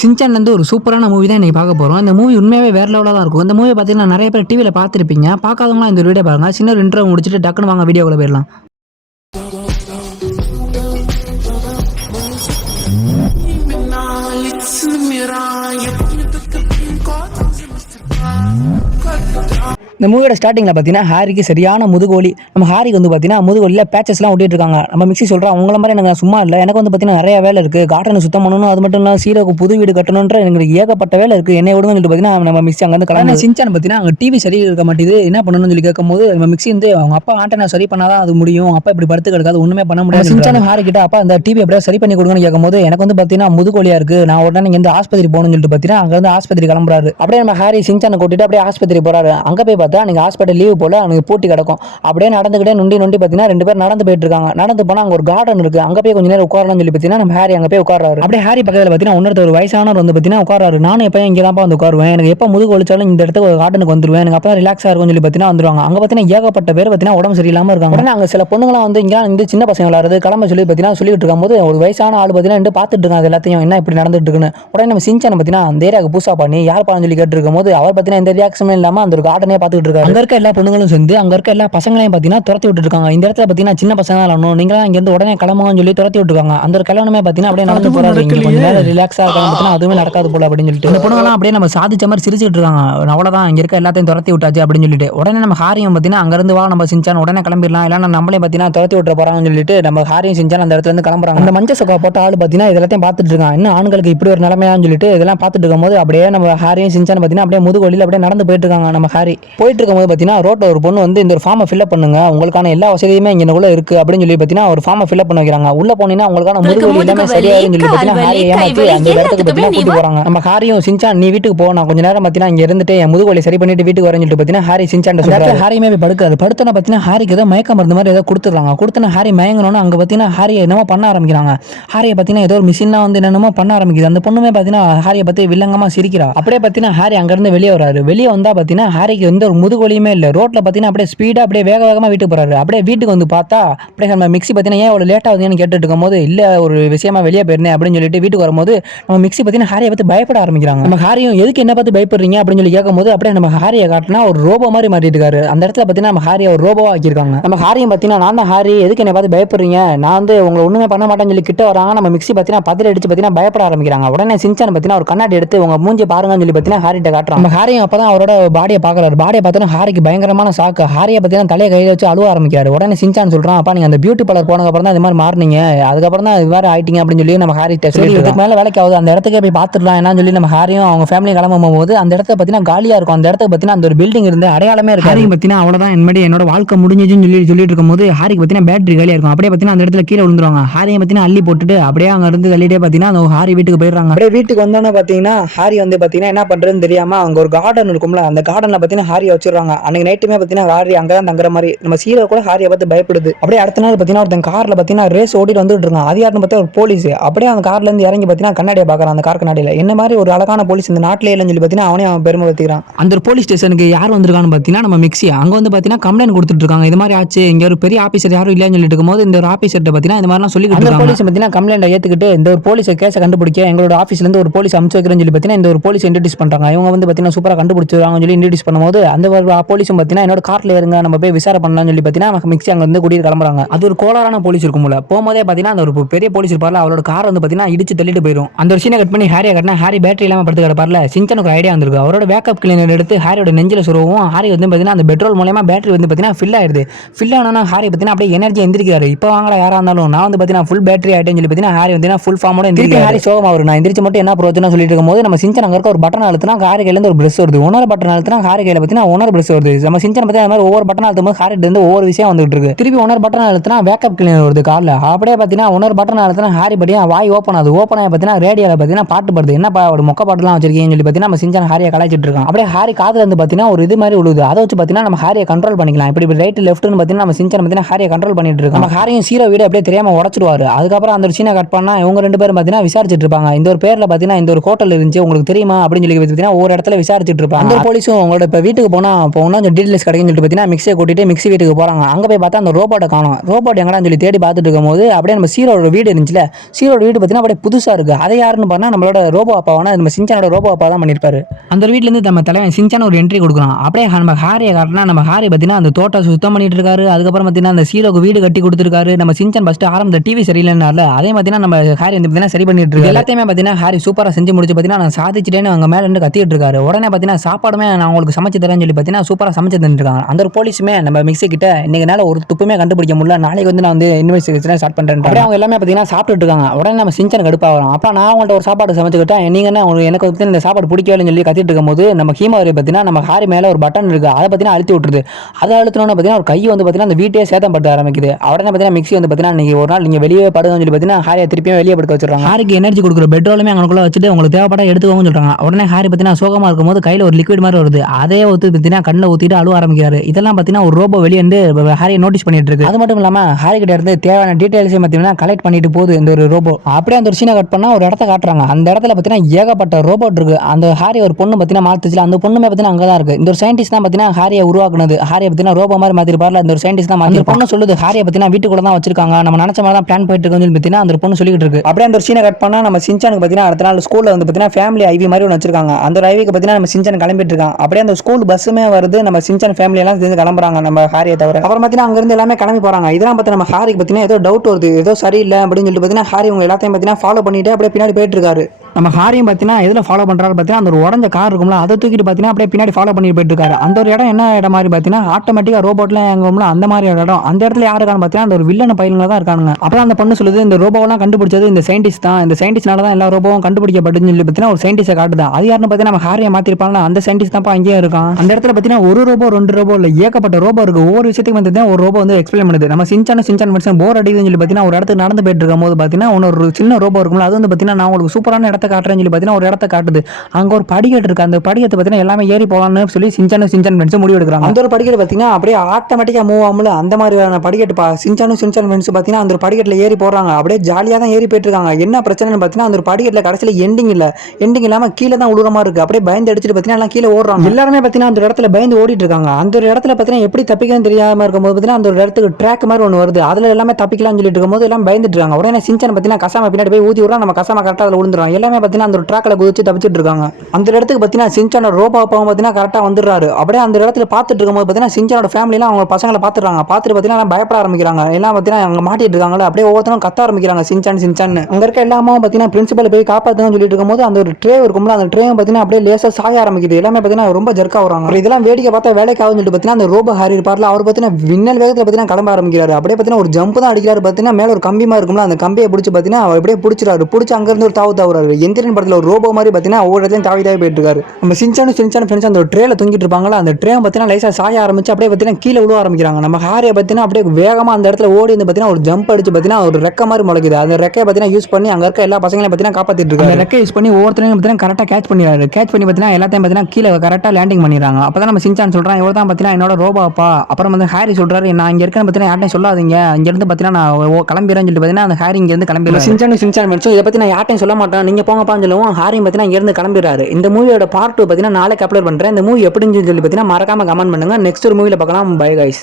சின்சான்லேருந்து ஒரு சூப்பரான மூவி தான் இன்றைக்கி பார்க்க போகிறோம். இந்த மூவி உண்மையாகவே வேறு லெவலாக தான் இருக்கும். இந்த மூவி பார்த்தீங்கன்னா நிறைய பேர் டிவியில் பார்த்துருப்பீங்க. பார்க்காதவங்களாம் இந்த வீடியோ பாருங்கள். சின்ன ஒரு இன்ட்ரோ முடிச்சுட்டு டக்குன்னு வாங்க வீடியோக்குள்ள போயிடலாம். இந்த மூவியோட ஸ்டார்டிங்கில் பார்த்தீங்கன்னா ஹாரிக்கு சரியான முதுகோலி. நம்ம ஹாரிக்கு வந்து பார்த்தீங்கன்னா முதுகோலியில் பேச்சஸ்லாம் ஒட்டிட்டு இருக்காங்க. நம்ம மிக்ஸி சொல்கிறோம் அவங்கள மாதிரி எனக்கு சும்மா இல்லை, எனக்கு வந்து பார்த்தீங்கன்னா நிறைய வேலை இருக்குது, கார்டனை சுத்தம் பண்ணணும், அது மட்டும் இல்லாமல் சீரோக்கு புது வீடு கட்டணுன்ற எனக்கு ஏகப்பட்ட வேலை இருக்குது, என்னை விடுங்கன்னு சொல்லிட்டு பார்த்தீங்கன்னா நம்ம மிக்ஸி அங்கேருந்து கிளம்பி சின்சான் பார்த்தீங்கன்னா அங்கே டிவி சரி இருக்க மாட்டேது, என்ன பண்ணணும்னு சொல்லி கேட்கும்போது நம்ம மிக்ஸி வந்து அவங்க அப்பா ஆண்டனை சரி பண்ணாதான் அது முடியும், அப்பா இப்படி படுத்து கிடக்காது, ஒன்றுமே பண்ண முடியாது. சின்சான் ஹாரி கிட்ட அப்பா அந்த டிவி எப்படியா சரி பண்ணி கொடுங்கன்னு கேட்கும்போது எனக்கு வந்து பார்த்தீங்கன்னா முதுகோலியாக இருக்குது, நான் உடனே இங்கே வந்து ஆஸ்பத்திரி போகணும்னு சொல்லிட்டு பார்த்தீங்கன்னா அங்கே வந்து ஆஸ்பத்திரி கிளம்புறாரு. அப்படியே நம்ம ஹாரி சின்சானை கூட்டிட்டு அப்படியே ஆஸ்பத்திரி போறாரு. அங்கே போய் பார்த்தா நீங்கள் ஹாஸ்பிட்டல் லீவ் போல அவனுக்கு பூட்டி கிடக்கும். அப்படியே நடந்துக்கிட்டே நொண்டி பார்த்தீங்கன்னா ரெண்டு பேர் நடந்து போயிட்டு இருக்காங்க. நடந்து போனா அங்க ஒரு கார்டன் இருக்கு, அங்க போய் கொஞ்ச நேரம் உட்காரணும்னு சொல்லி பார்த்தீங்கன்னா நம்ம ஹாரி அங்க போய் உட்கார்றாரு. அப்படியே ஹாரி பக்கத்துல பார்த்தீங்கன்னா இன்னொருத்தர் ஒரு வயசானவர் வந்து பார்த்தீங்கன்னா உட்கார்றாரு. நானும் எப்போ இங்கே தான் வந்து உட்காருவேன், எனக்கு எப்போ முதுகு வலிச்சாலும் இந்த இடத்துக்கு ஒரு கார்டனுக்கு வந்துருவேன், எனக்கு அப்போ ரிலாக்ஸா இருக்கும்னு சொல்லி பார்த்தீங்கன்னா வந்துருவாங்க. அங்க பார்த்தீங்கன்னா ஏகப்பட்ட பேர் பார்த்தீங்கன்னா உடம்பு சரியில்லாம இருக்காங்க. உடனே அங்க சில பொண்ணுங்களாம் வந்து இங்கே இந்த சின்ன பசங்க விளையாடுறது கிளம்ப சொல்லி பார்த்தீங்கன்னா சொல்லிட்டு இருக்கும்போது ஒரு வயசான ஆள் பார்த்தீங்கன்னா பார்த்துட்டு இருக்காங்க எல்லாத்தையும் என்ன இப்படி நடந்துட்டு இருக்குன்னு. உடனே நம்ம சின்சான் பார்த்தீங்கன்னா அந்த ஏரியாவுக்கு பூசா பண்ணி யார் பான்னு சொல்லி கேட்டு இருக்கும் போது அவர் பார்த்தீங்கன்னா எந்த ரியாக்ஷனும் இல்லாம அந்த ஒரு கார்டனே பார்த்துட்டு இருக்காரு. அங்க இருக்க எல்லா பொண்ணுங்களும் சேர்ந்து அங்க இருக்க எல்லா பசங்களையும் பார்த்தீங்கன்னா துரத்தி விட்டு இருக்காங்க. இந்த இடத்துல பார்த்தீங்கன்னா சின்ன பசங்க விளாடணும், நீங்களாம் இங்கேருந்து உடனே கிளம்புங்கன்னு சொல்லி துரத்தி விட்டுருக்காங்க. அந்த ஒரு கிளம்புமே பார்த்தீங்கன்னா அப்படியே நடந்து போறாரு. இங்க கொஞ்சம் நேரம் ரிலாக்ஸா இருக்காங்க பார்த்தீங்கன்னா அதுவுமே நடக்காது போல அப்படின்னு சொல்லிட்டு இந்த பொண்ணுங்களாம் அப்படியே நம்ம சாதிச்ச மாதிரி சிரிச்சுட்டு இருக்காங்க. அவ்வளவுதான் இங்க இருக்க எல்லாத்தையும் துரத்தி விட்டாச்சு அப்படின்னு சொல்லிட்டு உடனே நம்ம ஹாரியும் பார்த்தீங்கன்னா அங்க இருந்து வா நம்ம சின்சான் உடனே கிளம்பிடலாம், இல்லைன்னா நம்மளே பார்த்தீங்கன்னா துரத்தி விட்டு போறாங்கன்னு சொல்லிட்டு நம்ம ஹாரியும் சின்சான் அந்த இடத்துல இருந்து கிளம்புறாங்க. அந்த மஞ்சள் சொக்கா போட்ட ஆள் பார்த்தீங்கன்னா இதெல்லாத்தையும் பார்த்துட்டு இருக்காங்க. இன்னும் ஆண்களுக்கு இப்படி ஒரு நிலைமையான்னு சொல்லிட்டு இதெல்லாம் பார்த்துட்டு இருக்கும்போது அப்படியே நம்ம ஹாரியும் சின்சான் பார்த்தீங்கன்னா அப்படியே முதுகொலியில் அப்படியே நடந்து போயிட்டு இருக்காங்க. நம்ம ஹாரி போயிட்டு இருக்கும்போது பார்த்தீங்கன்னா ரோட்ல ஒரு பொண்ணு வந்து இந்த ஒரு ஃபார்மை ஃபில்அப் பண்ணுங்க, உங்களுக்கான எல்லா வசதியுமே இங்கனக்குள்ள இருக்கு அப்படின்னு சொல்லி பார்த்தீங்கன்னா ஒரு ஃபார்மை ஃபில்அப் பண்ண வைக்கிறாங்க. உள்ள போனீங்கன்னா உங்களுக்கான முதுகுவலி எல்லாமே சரியாயிருன்னு சொல்லி பார்த்தீங்கன்னா ஹாரியை ஏமாத்தி அந்த இடத்துக்கு பார்த்தீங்கன்னா கூட்டி போறாங்க. நம்ம ஹாரியும் சின்சான் நீ வீட்டுக்கு போ, நான் கொஞ்ச நேரம் பார்த்தீங்கன்னா இங்க இருந்துட்டு என் முதுகுவலி சரி பண்ணிட்டு வீட்டுக்கு வரேன்னு சொல்லிட்டு பார்த்தீங்கன்னா ஹாரி சின்சான் சொல்றாரு. ஹாரியுமே போய் படுக்காது. படுத்தோன்னா பார்த்தீங்கன்னா ஹாரிக்கு ஏதோ மயக்க மருந்து மாதிரி ஏதோ கொடுத்துறாங்க. கொடுத்தனா ஹாரி மயங்கணும்னு அங்க பார்த்தீங்கன்னா ஹாரியை என்னமோ பண்ண ஆரம்பிக்கிறாங்க. ஹாரியை பார்த்தீங்கன்னா ஏதோ ஒரு மிஷின்லாம் வந்து என்னமோ பண்ண ஆரம்பிக்குது. அந்த பொண்ணுமே பார்த்தீங்கன்னா ஹாரியை பத்தி வில்லங்கமா சிரிக்கிறா. அப்படியே பார்த்தீங்கன்னா ஹாரி அங்க இருந்து வெளியே வராரு. வெளியே வந்தா பார்த்தீங்கன்னா ஹாரிக்கு எந்த ஒரு முதுகுவலியுமே இல்லை. ரோட்ல பார்த்தீங்கன்னா அப்படியே ஸ்பீடா அப்படியே வேக வேகமா வீட்டுக்கு போறாரு. அப்படியே வீட்டுக்கு வந்து பார்த்தா அப்படியே நம்ம மிக்ஸி பார்த்தீங்கன்னா ஏன் அவ்வளோ லேட் ஆகுதுன்னு கேட்டுட்டு இருக்கும்போது இல்லை ஒரு விஷயமா வெளியே போயிருந்தேன் அப்படின்னு சொல்லிட்டு வீட்டுக்கு வரும்போது நம்ம மிக்ஸி பார்த்தீங்கன்னா ஹாரியை பற்றி பயப்பட ஆரம்பிக்கிறாங்க. நம்ம ஹாரியும் எதுக்கு என்ன பார்த்து பயப்படுறீங்க அப்படின்னு சொல்லி கேட்கும்போது அப்படியே நம்ம ஹாரியை காட்டினா ஒரு ரோபோ மாதிரி மாறிட்டு இருக்காரு. அந்த இடத்துல பார்த்தீங்கன்னா நம்ம ஹாரியை ஒரு ரோபோவா ஆக்கியிருக்காங்க. நம்ம ஹாரியும் பார்த்தீங்கன்னா நான் தான் ஹாரி, எதுக்கு என்ன பார்த்து பயப்படுறீங்க, நான் வந்து உங்களை ஒன்றுமே பண்ண மாட்டேன்னு சொல்லி கிட்ட வராங்க. நம்ம மிக்ஸி பார்த்தீங்கன்னா பதில் அடிச்சு பார்த்தீங்கன்னா பயப்பட ஆரம்பிக்கிறாங்க. உடனே சின்சான் பார்த்தீங்கன்னா ஒரு கண்ணாடி எடுத்து உங்க மூஞ்சி பாருங்கன்னு சொல்லி பார்த்தீங்கன்னா ஹாரிட்ட காட்டுறாங்க. நம்ம ஹாரியும் அப்பதான் அவரோட பாடியை பார்க்குறாரு. பாடியை பார்த்தீங்கன்னா ஹாரிக்கு பயங்கரமான சாக்கு. ஹாரியை பார்த்தீங்கன்னா தலையை கையில் வச்சு அழுவ ஆரம்பிக்கிறாரு. உடனே சின்சான் சொல்றான், அப்பா நீங்க அந்த பியூட்டி பார்லர் போனதுக்கு அப்புறம் தான் இது மாதிரி மாறினீங்க, அதுக்கப்புறம் தான் இது மாதிரி ஆயிட்டீங்க அப்படின்னு சொல்லி நம்ம ஹாரி சொல்லி இதுக்கு மேலே வேலைக்கு ஆகுது, அந்த இடத்துக்கு போய் பார்த்துடலாம் என்னன்னு சொல்லி நம்ம ஹாரியும் அவங்க ஃபேமிலி கிளம்பும் போது அந்த இடத்துல பார்த்தீங்கன்னா காலியா இருக்கும். அந்த இடத்துக்கு பார்த்தீங்கன்னா அந்த ஒரு பில்டிங் இருந்து அடையாளமே இருக்கு. ஹாரிக்கு பார்த்தீங்கன்னா அவ்வளோதான் என்னோட வாழ்க்கை முடிஞ்சுன்னு சொல்லிட்டு இருக்கும்போது ஹாரிக்கு பார்த்தீங்கன்னா பேட்டரி காலியா இருக்கும். அப்படியே பார்த்தீங்கன்னா அந்த இடத்துல கீழே விழுந்துருவாங்க. ஹாரியை பார்த்தீங்கன்னா அள்ளி போட்டுட்டு அப்படியே அங்க இருந்து தள்ளிட்டே பார்த்தீங்கன்னா அந்த ஹாரி வீட்டுக்கு போயிடுறாங்க. அப்படியே வீட்டுக்கு வந்தோன்னு பார்த்தீங்கன்னா ஹாரி வந்து பார்த்தீங்கன்னா என்ன பண்றதுன்னு தெரியாம அங்க ஒரு கார்டன் இருக்கும்ல, அந்த கார்டன்ல பார்த்தீங்கன்னா ஹாரியை வச்சிருக்காங்க. அன்னைக்கு நைட்டுமே பார்த்தீங்கன்னா ஹாரி அங்கதான் தங்குற மாதிரி. நம்ம சீரோ கூட ஹாரியை பார்த்து பயப்படுது. அப்படியே அடுத்த நாள் பார்த்தீங்கன்னா ஒருத்தன் கார்ல பார்த்தீங்கன்னா ரேஸ் ஓடிட்டு வந்துட்டு இருக்கான். அது யாருன்னு பார்த்தா ஒரு போலீஸ். அப்படியே அந்த கார்ல இருந்து இறங்கி பார்த்தீங்கன்னா கண்ணாடியை பார்க்கறான். அந்த கார் கண்ணாடியில என்ன மாதிரி ஒரு அழகான போலீஸ் இந்த நாட்டிலே இல்லைன்னு சொல்லி பார்த்தீங்கன்னா அவனே அவன் பெருமை படுத்திக்கிறான். அந்த ஒரு போலீஸ் ஸ்டேஷனுக்கு யார் வந்திருக்கான்னு பார்த்தீங்கன்னா நம்ம மிக்ஸி. அங்க வந்து பார்த்தீங்கன்னா கம்ப்ளைண்ட் கொடுத்துட்டு இருக்காங்க. இது மாதிரி ஆச்சு, இங்க ஒரு பெரிய ஆபீசர் யாரும் இல்லைன்னு சொல்லிட்டு இருக்கும்போது இந்த ஒரு ஆபீசர்ட்ட பார்த்தீங்கன்னா இந்த மாதிரிலாம் சொல்லிட்டு இருக்காங்க. அந்த போலீஸ் பார்த்தீங்கன்னா கம்ப்ளைண்ட் ஏத்துக்கிட்டு இந்த ஒரு போலீஸ் கேஸை கண்டுபிடிக்க எங்களோட ஆபீஸ்ல இருந்து ஒரு போலீஸ் அனுப்பிச்சு வைக்கிறேன்னு சொல்லி பார்த்தீங்கன்னா இந்த ஒரு போலீஸ் இன்ட்ரோடியூஸ் பண்றாங்க. இவங்க வந்து பார்த்தீங்கன்னா சூப்பரா கண்டுபிடிச்சிருக்காங்கன்னு சொல்லி இன்ட்ரோடியூஸ் பண்ணும்போது அந்த போலீஸும் பார்த்தீங்கன்னா என்னோட கார்ல இருங்க நம்ம போய் விசாரணை பண்ணலாம்னு சொல்லி பார்த்தீங்கன்னா மிக்ஸி அங்க இருந்து கூட்டிட்டு கிளம்புறாங்க. அது ஒரு கோளாறான போலீஸ் இருக்கும்ல, போகும்போதே பார்த்தீங்கன்னா அந்த ஒரு பெரிய போலீஸ் இருப்பார்ல அவரோட கார் வந்து பார்த்தீங்கன்னா இடிச்சு தள்ளிட்டு போயிடும். அந்த ஒரு சீனை கட் பண்ணி ஹாரியை கட்டினா ஹாரி பேட்டரி இல்லாம படுத்து கிடப்பார்ல, சின்சானுக்கு ஒரு ஐடியா வந்திருக்கு. அவரோட பேக்கப் கிளீனர் எடுத்து ஹாரியோட நெஞ்சில சுருவும். ஹாரி வந்து பார்த்தீங்கன்னா அந்த பெட்ரோல் மூலமா பேட்டரி வந்து பார்த்தீங்கன்னா ஃபில் ஆயிடுது. ஃபில் ஆனா ஹாரி பார்த்தீங்கன்னா அப்படியே எனர்ஜி எந்திரிக்கிறாரு. இப்போ வாங்கலாம் யாரா இருந்தாலும் நான் வந்து பார்த்தீங்கன்னா ஃபுல் பேட்டரி ஆயிட்டேன்னு சொல்லி பார்த்தீங்கன்னா ஹாரி வந்து ஃபுல் ஃபார்மோட எந்திரிக்கிறாரு. ஹாரி சோகமா வரும், நான் எந்திரிச்சு மட்டும் என்ன பிரயோஜனம் சொல்லிட்டு இருக்கும்போது நம்ம சின்சான் அங்க இருக்க ஒரு பட்டன் அழுத்தினா ஹாரி கையில இருந்து ஒரு பிரஷ் வருது. ஒன்னொரு பட்டன் அழுத்தினா ஹாரி கையில பார்த்தீங்கன்னா ஒன்னொரு பிரஷ் வருது. நம்ம சின்சான் பார்த்தா அந்த மாதிரி ஒவ்வொரு பட்டன் அழுத்தும் போது ஹாரி இருந்து ஒவ்வொரு விஷயம் வந்துட்டு இருக்கு. திருப்பி ஒன்னொரு பட்டன் அழுத்தினா பேக்கப் கிளீனர் வருது கார்ல. அப்படியே பார்த்தீங்கன்னா ஒன்னொரு பட்டன் அழுத்தினா ஹாரி படியா வாய் ஓப்பன் ஆகுது. ஓப்பன் ஆகி பார்த்தீங்கன்னா ரேடியோல பார்த்தீங்கன்னா பாட்டு படுது. என்னப்பா ஒரு மொக்க பாட்டுலாம் வச்சிருக்கீங்கன்னு சொல்லி பார்த்தீங்கன்னா நம்ம சின்சான் ஹாரியை கலாய்ச்சிட்டு இருக்கான். அப்படியே ஹாரி காதுல இருந்து பார்த்தீங்கன்னா ஒரு இது மாதிரி உழுது. அதை வச்சு பார்த்தீங்கன்னா நம்ம ஹாரியை கண்ட்ரோல் பண்ணிக்கலாம். இப்படி ரைட் லெஃப்ட்னு பார்த்தீங்கன்னா நம்ம சின்சான் பார்த்தீங்கன்னா ஹாரியை கண்ட்ரோல் பண்ணிட்டு இருக்கோம். நம்ம ஹாரியும் சீரோ வீடு அப்படியே தெரியாம உடச்சிடுவாரு. அதுக்கப்புறம் அந்த ஒரு சீனை கட் பண்ணா இவங்க ரெண்டு பேரும் பார்த்தீங்கன்னா விசாரிச்சுட்டு இருப்பாங்க. இந்த ஒரு பேர்ல பார்த்தீங்கன்னா இந்த ஒரு ஹோட்டல் இருந்துச்சு உங்களுக்கு தெரியுமா அப்படின்னு சொல்லி பார்த்தீங்கன்னா ஒரு இடத்துல விசாரிச்சுட்டு இருப்பாங்க. அந்த போலீஸும் உங்களோட இப்போ வீட்டுக்கு போன கொஞ்சம் டீட்டெயில்ஸ் கிடைக்குன்னு சொல்லிட்டு பார்த்தீங்கன்னா மிக்ஸியை கூட்டிட்டு மிக்ஸி வீட்டுக்கு போகிறாங்க. அங்கே போய் பார்த்தா அந்த ரோபோட்டை காணோம். ரோபோட் எங்கடான்னு சொல்லி தேடி பார்த்துட்டு இருக்கும்போது அப்படியே நம்ம சீரோட வீடு இருந்துச்சுல, சீரோட வீடு பார்த்தீங்கன்னா அப்படியே புதுசாக இருக்குது. அதை யாருன்னு பார்த்தா நம்மளோட ரோபோ அப்பாவான நம்ம சின்சானோட ரோபோ அப்பா தான் பண்ணியிருப்பாரு. அந்த வீட்டிலேருந்து நம்ம தலைவன் சின்சான் ஒரு என்ட்ரி கொடுக்குறான். அப்படியே நம்ம ஹாரியை காட்டினா நம்ம ஹாரி பார்த்தீங்கன்னா அந்த தோட்டம் சுத்தம் பண்ணிட்டு இருக்காரு. அதுக்கப்புறம் பார்த்தீங்கன்னா அந்த சீரோக்கு வீடு கட்டி கொடுத்துருக்காரு. நம்ம சின்சான் ஃபஸ்ட்டு ஆரம்ப டிவி சரியில்லைனால அதே பார்த்தீங்கன்னா நம்ம ஹாரி வந்து பார்த்தீங்கன்னா சரி பண்ணிட்டு இருக்காரு. எல்லாத்தையுமே பார்த்தீங்கன்னா ஹாரி சூப்பராக செஞ்சு முடிச்சு பார்த்தீங்கன்னா நான் சாதிச்சிட்டேன்னு அவங்க மேலே இருந்து கத்திட்டு இருக்காரு. உடனே பார்த்தீங்கன்னா சாப்பாடுமே நான் உங்களுக்கு சமைச்சு தரேன்னு சொல்லி பார்த்தீங்கன்னா சூப்பராக சமைச்சு தந்துருக்காங்க. அந்த ஒரு போலீஸுமே நம்ம மிக்ஸி கிட்ட இன்னைக்கு நாள் ஒரு துப்புமே கண்டுபிடிக்க முடியல, நாளைக்கு வந்து நான் வந்து இன்வெஸ்டிகேஷன் ஸ்டார்ட் பண்றேன். அப்படியே அவங்க எல்லாமே பார்த்தீங்கன்னா சாப்பிட்டு இருக்காங்க. உடனே நம்ம சின்சான் கடுப்பா வரும். அப்ப நான் உங்கள்ட்ட ஒரு சாப்பாடு சமைச்சுக்கிட்டேன், நீங்க என்ன எனக்கு வந்து இந்த சாப்பாடு பிடிக்கலன்னு சொல்லி கத்திட்டு இருக்கும்போது நம்ம ஹீமாவரி பார்த்தீங்கன்னா நம்ம ஹாரி மேல ஒரு பட்டன் இருக்கு, அதை பார்த்தீங்கன்னா அழுத்தி விட்டுருது. அதை அழுத்தணும்னு பார்த்தீங்கன்னா ஒரு கை வந்து பார்த்தீங்கன்னா அந்த வீட்டையே சேதம் படுத்த ஆரம்பிக்குது. உடனே பார்த்தீங்கன்னா மிக்ஸி வந்து பார்த்தீங்கன்னா நீங்க ஒரு நாள் நீங்க வெளியே படுங்கன்னு சொல்லி பார்த்தீங்கன்னா ஹாரியை திருப்பியும் வெளியே படுக்க வச்சிருக்காங்க. ஹாரிக்கு எனர்ஜி கொடுக்குற பெட்ரோலுமே அங்கனுக்குள்ள வச்சுட்டு உங்களுக்கு தேவைப்பட எடுத்துக்கோங்கன்னு சொல்றாங்க. உடனே ஹாரி பார்த்தீங்கன்னா சோகமா இருக்கும்போது கையில ஒரு லிக்விட் மாதிரி வருது, அதே ஊற்றி பார்த்தீங்கன்னா கண்ணில் ஊற்றிட்டு அழுவ ஆரம்பிக்கிறாரு. இதெல்லாம் பார்த்தீங்கன்னா ஒரு ரோபோ வெளியே வந்து ஹாரியை நோட்டீஸ் பண்ணிட்டு இருக்கு. அது மட்டும் இல்லாம ஹாரி கிட்ட இருந்து தேவையான டீடைல்ஸையும் பார்த்தீங்கன்னா கலெக்ட் பண்ணிட்டு போகுது இந்த ஒரு ரோபோ. அப்படியே அந்த ஒரு சீனை கட் பண்ணா ஒரு இடத்த காட்டுறாங்க. அந்த இடத்துல பார்த்தீங்கன்னா ஏகப்பட்ட ரோபோட் இருக்கு. அந்த ஹாரி ஒரு பொண்ணு பார்த்தீங்கன்னா மாத்துச்சுல, அந்த பொண்ணுமே பார்த்தீங்கன்னா அங்கே தான் இருக்கு. இந்த ஒரு சயின்டிஸ்ட் தான் பார்த்தீங்கன்னா ஹாரியை உருவாக்குனது. ஹாரியை பார்த்தீங்கன்னா ரோபோ மாதிரி மாத்திருப்பார்ல, இந்த ஒரு சயின்டிஸ்ட் தான் அந்த பொண்ணு சொல்லுது ஹாரியை பார்த்தீங்கன்னா வீட்டுக்குள்ள தான் வச்சிருக்காங்க, நம்ம நினைச்ச மாதிரி தான் பிளான் போயிட்டு இருக்குன்னு சொல்லி பார்த்தீங்கன்னா அந்த பொண்ணு சொல்லிட்டு இருக்கு. அப்படியே அந்த ஒரு சீனை கட் பண்ணா நம்ம சின்சானுக்கு பார்த்தீங்கன்னா அடுத்த நாள் ஸ்கூல்ல வந்து பார்த்தீங்கன்னா ஃபேமிலி ஐவி மாதிரி ஒன்று வச்சிருக்காங்க. அந்த ஒரு ஐவிக்கு பார்த்தீங்கன்னா நம்ம சின்சான் கிளம்பிட்டு இருக்கான். அப்படியே அந்த ஸ்கூல் பஸ்ஸுமே வருது, நம்ம சின்சான் ஃபேமிலி எல்லாம் சேர்ந்து கிளம்புறாங்க நம்ம ஹாரியை தவிர. அப்புறம் பார்த்தீங்கன்னா அங்கிருந்து எல்லாமே கிளம்பி போறாங்க. இதெல்லாம் பார்த்து நம்ம ஹாரிக்கு பார்த்தீங்கன்னா ஏதோ டவுட் வருது, ஏதோ சரியில்லை அப்படின்னு சொல்லிட்டு பார்த்தீங்கன்னா ஹாரி உங்க எல்லாத்தையும் பார்த்தீங்கன்னா ஃபாலோ பண்ணிட்டு அப்படியே பின்னாடி போயிட்டு இருக்காரு. நம்ம ஹாரியும் பார்த்தீங்கன்னா எதில் ஃபாலோ பண்ணுறாரு பார்த்தீங்கன்னா அந்த ஒரு உடஞ்ச கார் இருக்கும்ல, அதை தூக்கிட்டு பார்த்தீங்கன்னா அப்படியே பின்னாடி ஃபாலோ பண்ணி போயிட்டு இருக்காரு. அந்த ஒரு இடம் என்ன இடம் மாதிரி பார்த்தீங்கன்னா ஆட்டோமேட்டிக்காக ரோபோட்லாம் எங்கோம்ல அந்த மாதிரி இடம். அந்த இடத்துல யாரு இருக்கான்னு பார்த்தீங்கன்னா அந்த ஒரு வில்லன பயிலுங்க தான் இருக்காங்க. அப்புறம் அந்த பொண்ணு சொல்லுது இந்த ரோபோவெல்லாம் கண்டுபிடிச்சது இந்த சயின்டிஸ்ட் தான், இந்த சயின்டிஸ்ட்னால தான் எல்லா ரோபோவும் கண்டுபிடிக்கப்பட்டுன்னு சொல்லி பார்த்தீங்கன்னா ஒரு சயின்டிஸ்ட்டை காட்டுது. அது யாருன்னு பார்த்தீங்கன்னா நம்ம ஹாரியை மாற்றிருப்பாங்க, அந்த சயின்டிஸ்ட் தான் அங்கேயே இருக்கான். அந்த இடத்துல பார்த்தீங்கன்னா ஒரு ரோபோ ரெண்டு ரோபோ இல்லை ஏகப்பட்ட ரோபோ இருக்கு. ஒவ்வொரு விஷயத்துக்கு வந்து ஒரு ரோபோ வந்து எக்ஸ்பிளைன் பண்ணுது. நம்ம சின்சான் மனுஷன் போர் அடிக்குதுன்னு சொல்லி பார்த்தீங்கன்னா ஒரு இடத்துக்கு நடந்து போயிட்டு இருக்கும் போது பார்த்தீங்கன்னா ஒரு சின்ன ரோபோ இருக்கும்ல, அது வந்து பார்த்தீங்கன்னா நான் உங்களுக்கு சூப்பரான இடத்த காட்டுறேன்னு சொல்லி பார்த்தீங்கன்னா ஒரு இடத்த காட்டுது. அங்க ஒரு படிக்கட்டு இருக்கு, அந்த படிக்கட்டு பார்த்தீங்கன்னா எல்லாமே ஏறி போகலாம்னு சொல்லி சின்சான் ஃப்ரெண்ட்ஸ் முடிவு எடுக்கிறாங்க. அந்த ஒரு படிக்கட்டு பார்த்தீங்கன்னா அப்படியே ஆட்டோமேட்டிக்கா மூவ் ஆகும்ல, அந்த மாதிரியான படிக்கட்டு சின்சான் ஃப்ரெண்ட்ஸ் பார்த்தீங்கன்னா அந்த ஒரு படிக்கட்டில் ஏறி போடுறாங்க. அப்படியே ஜாலியாக தான் ஏறி போயிட்டு இருக்காங்க. என்ன பிரச்சனைன்னு பார்த்தீங்கன்னா அந்த ஒரு படிக்கட்டில் கடைசியில் எண்டிங் இல்லாமல் கீழே தான் உழுற மாதிரி இருக்கு. அப்படியே பயந்து அடிச்சுட்டு பார்த்தீங்கன்னா எல்லாம் கீழே ஓடுறாங்க. எல்லாருமே பார்த்தீங்கன்னா அந்த இடத்துல பயந்து ஓடிட்டு இருக்காங்க. அந்த ஒரு இடத்துல பார்த்தீங்கன்னா எப்படி தப்பிக்கன்னு தெரியாம இருக்கும்போது பார்த்தீங்கன்னா அந்த ஒரு இடத்துக்கு ட்ராக் மாதிரி ஒன்று வருது, அதுல எல்லாமே தப்பிக்கலாம்னு சொல்லிட்டு இருக்கும்போது எல்லாம் பயந்துட்டு இருக்காங்க. உடனே சின்சான் பார்த்தீங்கன்னா கசாம பின்னாடி போய் ஊதி விடுறோம், நம்ம கசாம கரெக்டாக அதில் விழுந்துடும். எல்லாமே பார்த்தீங்கன்னா அந்த ஒரு ட்ராக்ல குதிச்சு தப்பிச்சிட்டு இருக்காங்க. அந்த இடத்துக்கு பார்த்தீங்கன்னா சின்சானோட ரோபோ அப்பாவும் பார்த்தீங்கன்னா கரெக்டாக வந்துடுறாரு. அப்படியே அந்த இடத்துல பார்த்துட்டு இருக்கும்போது பார்த்தீங்கன்னா சின்சானோட ஃபேமிலிலாம் அவங்க பசங்களை பார்த்துறாங்க. பார்த்துட்டு பார்த்தீங்கன்னா பயப்பட ஆரம்பிக்கிறாங்க. எல்லாம் பார்த்தீங்கன்னா அங்கே மாட்டிட்டு இருக்காங்களா, அப்படியே ஒவ்வொருத்தரும் கத்த ஆரம்பிக்கிறாங்க சின்சான். அங்கே இருக்க எல்லாமே பார்த்தீங்கன்னா பிரின்சிபல் போய் காப்பாற்றணும்னு சொல்லிட்டு இருக்கும்போது அந்த ஒரு ட்ரே இருக்கும்ல, அந்த ட்ரேயும் பார்த்தீங்கன்னா அப்படியே லேசாக சாய ஆரம்பிக்குது. எல்லாமே பார்த்தீங்கன்னா ரொம்ப ஜர்க்கா வராங்க. இதெல்லாம் வேடிக்கை பார்த்தா வேலைக்கு ஆகுதுன்னு சொல்லிட்டு பார்த்தீங்கன்னா அந்த ரோபோ ஹாரி இருப்பார்ல, அவர் பார்த்தீங்கன்னா விண்ணல் வேகத்தில் பார்த்தீங்கன்னா கிளம்ப ஆரம்பிக்கிறாரு. அப்படியே பார்த்தீங்கன்னா ஒரு ஜம்ப் தான் அடிக்கிறாரு. பார்த்தீங்கன்னா மேலே ஒரு கம்பிமா இருக்கும்ல, அந்த கம்பியை பிடிச்சி பார்த்தீங்கன்னா அவர் அப்படியே பிடிச்சிறாரு. பிடிச்சி அங்கேருந்து ஒரு தாவுறாரு. எந்திரன் படத்தில் ஒரு ரோபோ மாதிரி பார்த்தீங்கன்னா ஒவ்வொரு இடத்துலையும் தாவி போயிட்டு இருக்காரு. நம்ம சின்சான் ஃப்ரெண்ட்ஸ் அந்த ஒரு ட்ரேல தூங்கிட்டு இருப்பாங்களா, அந்த ட்ரே பார்த்தீங்கன்னா லைசா சாய ஆரம்பிச்சு அப்படியே பார்த்தீங்கன்னா கீழே விழுவ ஆரம்பிக்கிறாங்க. நம்ம ஹாரியை பார்த்தீங்கன்னா அப்படியே வேகமாக அந்த இடத்துல ஓடி வந்து பார்த்தீங்கன்னா ஒரு ஜம்ப் அடிச்சு பார்த்தீங்கன்னா ஒரு ரெக்க மாதிரி முளைக்குது. அந்த ரெக்கையை பார்த்தீங்கன்னா யூஸ் பண்ணி அங்கே இருக்க எல்லா பசங்களையும் பார்த்தீங்கன்னா காப்பாற்றிட்டு இருக்காரு. ரெக்கை யூஸ் பண்ணி ஒவ்வொருத்தரையும் பார்த்தீங்கன்னா கரெக்டாக கேட்ச் பண்ணிடுறாரு. கேட்ச் பண்ணி பார்த்தீங்கன்னா எல்லாத்தையும் பார்த்தீங்கன்னா கீழே கரெக்டாக லேண்டிங் பண்ணிடுறாங்க. அப்போ தான் நம்ம சின்சான் சொல்கிறான் இவ்வளோ தான் பார்த்தீங்கன்னா என்னோட ரோபோ அப்பா. அப்புறம் வந்து ஹாரி சொல்கிறாரு நான் இங்கே இருக்கேன்னு பார்த்தீங்கன்னா யார்ட்டையும் சொல்லாதீங்க, இங்கேருந்து பார்த்தீங்கன்னா நான் கிளம்பிடுறேன்னு சொல்லிட்டு பார்த்தீங்கன்னா அந்த ஹாரி இங்கேருந்து கிளம்பிடுறாரு. சின்சான் மென்ஷன் இதை பற்றி நான் யார்ட்டையும் சொல்ல மாட்டேன், நீங்கள் போங்கப்பான்னு சொல்லுவோம். ஹாரி பார்த்தீங்கன்னா இங்கேருந்து கிளம்பிடுறாரு. இந்த மூவியோட பார்ட் 2 பார்த்தீங்கன்னா நாளைக்கு அப்லோட் பண்ணுறேன். இந்த மூவி எப்படின்னு சொல்லி பார்த்தீங்கன்னா மறக்காம கமெண்ட் பண்ணுங்க. நெக்ஸ்ட் ஒரு மூவியில் பார்க்கலாம். Bye guys.